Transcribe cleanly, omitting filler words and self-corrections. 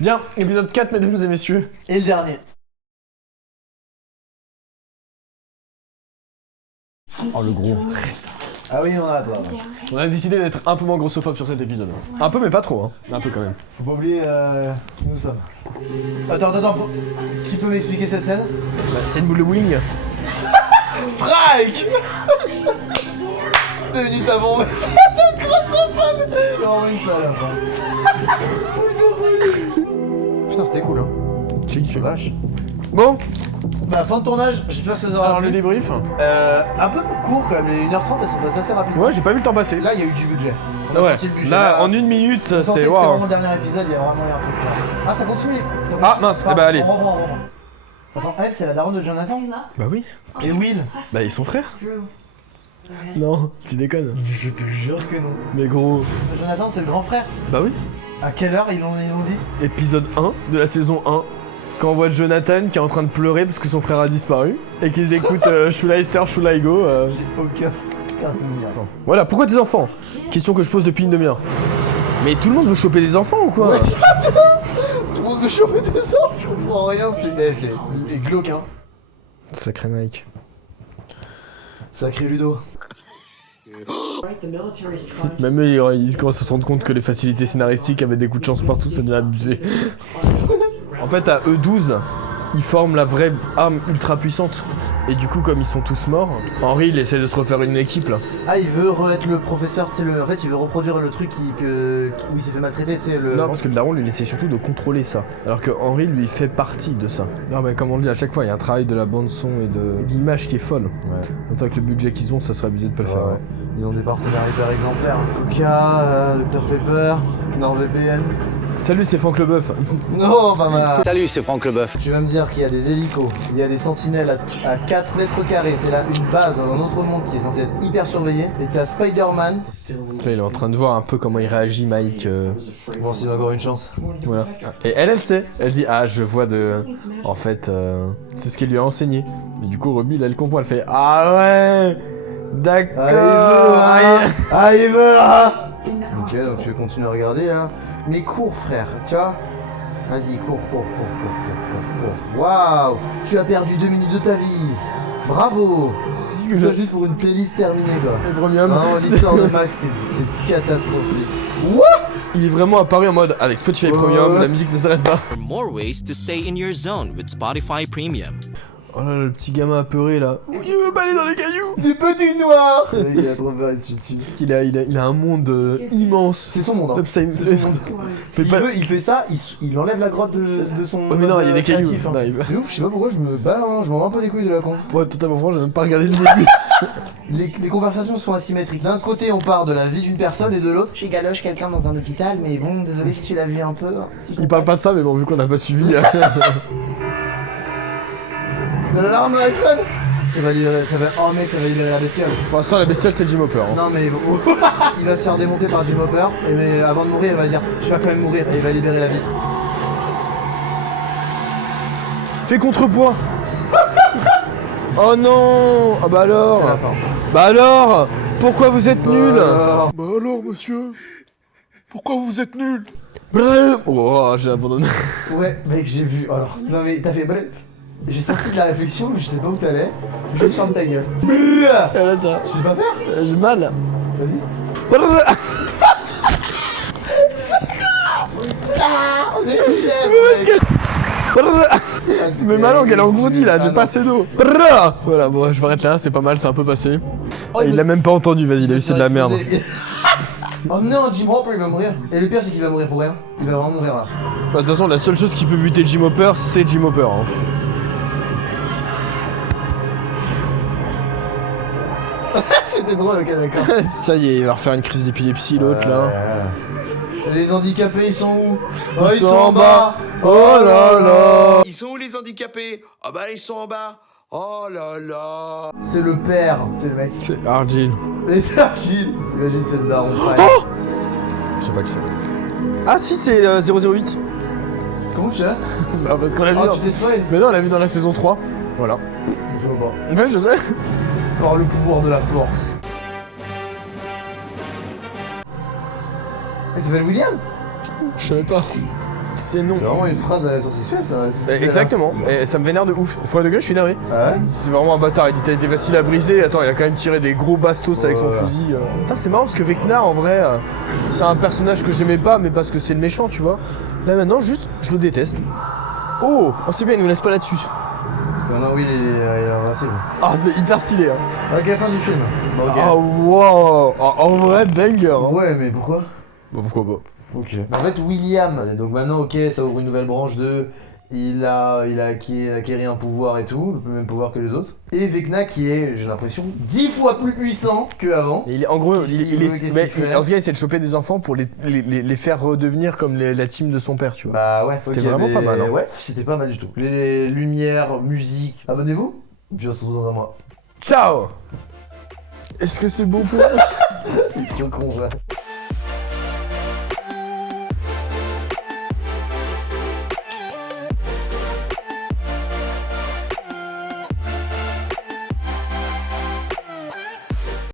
Bien, épisode 4, mesdames et messieurs. Et le dernier. Oh, le gros. Ah oui, on a toi. On a décidé d'être un peu moins grossophobe sur cet épisode. Un peu, mais pas trop, hein. Un peu quand même. Faut pas oublier qui nous sommes. Attends, qui peut m'expliquer cette scène? C'est une boule de bowling. Strike. 2 minutes avant, mais c'est un grossophobe. Oh oui, ça là. Putain, c'était cool, hein. J'ai kiffé. Vache. Bon, Bah, fin de tournage, j'espère que ça vous aura alors le plu. débrief. Un peu court quand même, les 1h30 elles sont passées assez rapidement. Ouais, j'ai pas vu le temps passer. Là, il y a eu du budget. On a Ouais, sorti le budget. là, en 1 minute, on sentait c'est que c'était waouh. vraiment le dernier épisode, il y a vraiment eu un truc. Ah, ça continue. Ah, mince, eh bah, allez. On reprend. Attends, elle, c'est la daronne de Jonathan? Bah oui. Et Will? Bah ils sont frères. Non, tu déconnes. Je te jure que non. Mais gros. Jonathan, c'est le grand frère. Bah oui. À quelle heure ils l'ont dit? Épisode 1 de la saison 1. Quand on voit Jonathan qui est en train de pleurer parce que son frère a disparu. Et qu'ils écoutent Should I Start, Should I Go. J'ai aucun souvenir. Voilà, pourquoi des enfants? Question que je pose depuis une demi-heure. Mais tout le monde veut choper des enfants ou quoi? Ouais. Tout le monde veut choper des enfants, je comprends rien, c'est glauque, hein. Sacré Mike. Sacré Ludo. Même eux, ils commencent à se rendre compte que les facilités scénaristiques avec des coups de chance partout, ça devient abusé. En fait, à E12, ils forment la vraie arme ultra puissante. Et du coup, comme ils sont tous morts, Henry, il essaie de se refaire une équipe, là. Ah, il veut être le professeur, tu sais, en fait, il veut reproduire le truc où il s'est fait maltraiter, tu sais, le... Non, parce que le daron, lui, il essaie surtout de contrôler ça. Alors que Henry, lui, fait partie de ça. Non, mais comme on le dit à chaque fois, il y a un travail de la bande-son et de l'image qui est folle. Ouais. En tant que le budget qu'ils ont, ça serait abusé de pas le faire. Ouais. Ils ont des partenaires hyper exemplaires. Coca, Dr Pepper, NordVPN. Salut, c'est Franck Leboeuf. Non, pas mal. Salut, c'est Franck Leboeuf. Tu vas me dire qu'il y a des hélicos, il y a des sentinelles à 4 mètres carrés, c'est là une base dans un autre monde qui est censé être hyper surveillé. Et t'as Spider-Man. Là, il est en train de voir un peu comment il réagit, Mike. Bon, s'il a encore une chance. Voilà. Et elle sait. Elle dit, ah, je vois de... En fait, c'est ce qu'elle lui a enseigné. Et du coup, Robbie, là, elle comprend. Elle fait, ah ouais, d'accord. Ah, il veut, hein. Ok, donc tu veux continuer à regarder, là. Mais cours, frère, tu vois. Vas-y, cours. Waouh, tu as perdu 2 minutes de ta vie. Bravo. Tout ça juste pour une playlist terminée, quoi. Le premium. Non, l'histoire de Max, c'est catastrophique. Il est vraiment apparu en mode, avec Spotify Premium, la musique ne s'arrête pas. For more ways to stay in your zone with Spotify Premium. Oh là là, le petit gamin apeuré, là. Oui, il veut baler dans les cailloux. Des petits noirs. Il a trop peur, il se dessus. Il a un monde immense. C'est son monde, hein. C'est son monde. C'est S'il pas- veut, il fait ça, il enlève la grotte de son... Oh, mais non, il y a des cailloux. créatif, hein. Non, il veut- C'est ouf, je sais pas pourquoi je me bats, hein, je m'en rends un peu les couilles de la con. Ouais, totalement franc, j'ai même pas regardé le début. Les conversations sont asymétriques. D'un côté, on part de la vie d'une personne et de l'autre, je galoche quelqu'un dans un hôpital, mais bon, désolé si tu l'as vu un peu. Il parle pas de ça, mais bon, vu qu'on n'a pas suivi. C'est l'alarme de l'iPhone. Ça va libérer, oh mec, ça va libérer la bestiole. Pour l'instant, la bestiole, c'est le Jim Hopper. Hein. Non mais il va se faire démonter par Jim Hopper, et mais avant de mourir, il va dire je vais quand même mourir, et il va libérer la vitre. Fais contrepoids. Oh non. Ah bah alors. C'est la fin. Bah alors. Pourquoi vous êtes nul? Alors, Bah alors, monsieur. Pourquoi vous êtes nul? Oh, j'ai abandonné. ouais, mec, j'ai vu. Alors, non mais t'as fait bref. J'ai sorti de la réflexion, mais je sais pas où t'allais. Juste ferme ta gueule. Ah là, ça. Je sais pas faire. J'ai mal. Vas-y. On est chef, Mais ma langue elle est engourdie là, j'ai pas assez d'eau. Voilà, bon, je vais arrêter là, c'est pas mal, c'est un peu passé. Il l'a même pas entendu, vas-y, il a vu c'est de la merde. Oh non, Jim Hopper il va mourir. Et le pire c'est qu'il va mourir pour rien. Il va vraiment mourir là. Bah, de toute façon, la seule chose qui peut buter Jim Hopper, c'est Jim Hopper. Hein. C'était drôle, ok, d'accord. Ça y est, il va refaire une crise d'épilepsie, l'autre là. Les handicapés ils sont où? Oh, Ils sont en bas. Oh là là. Ils sont où les handicapés? Ah bah ils sont en bas. Oh là là. C'est le père, c'est le mec. C'est Argyle. Et c'est Archie. Imagine c'est le daron. Oh, je sais pas que c'est. Ah si, c'est 008. Comment tu sais? Bah parce qu'on l'a vu Oh, dans... tu t'es spoil. Mais non, on l'a vu dans la saison 3. Voilà. Je vois pas. Ouais, je sais. Par le pouvoir de la force. Il s'appelle William? Je savais pas. c'est non. C'est vraiment une phrase d'agression sexuelle, ça. Exactement, et ça me vénère de ouf. Premier degré, je suis énervé. Ah ouais? C'est vraiment un bâtard, il dit t'as été facile à briser. Attends, il a quand même tiré des gros bastos avec son fusil. Putain, c'est marrant parce que Vecna, en vrai, c'est un personnage que j'aimais pas, mais parce que c'est le méchant, tu vois. Là maintenant, juste, je le déteste. Oh, c'est bien, il nous laisse pas là-dessus. Parce que maintenant, oui, il est invincible. Ah, c'est hyper stylé, hein. Ok, fin du film. Bon, ok. Ah, wow. En vrai, banger. Hein. Ouais, mais pourquoi? Bah, pourquoi pas. Ok. En fait, William, donc maintenant, ok, ça ouvre une nouvelle branche de... Il a acquéri un pouvoir et tout, le même pouvoir que les autres. Et Vecna qui est, j'ai l'impression, 10 fois plus puissant qu'avant. Et en gros, Qu'est-ce qu'il veut, qu'est-ce qu'il fait en tout cas, il essaie de choper des enfants pour les faire redevenir comme la team de son père, tu vois. Bah ouais, C'était ok, vraiment pas mal, hein. Ouais, c'était pas mal du tout. Les lumières, musique. Abonnez-vous. Et puis on se retrouve dans un mois. Ciao. Est-ce que c'est bon pour vous? Il est trop con, ça.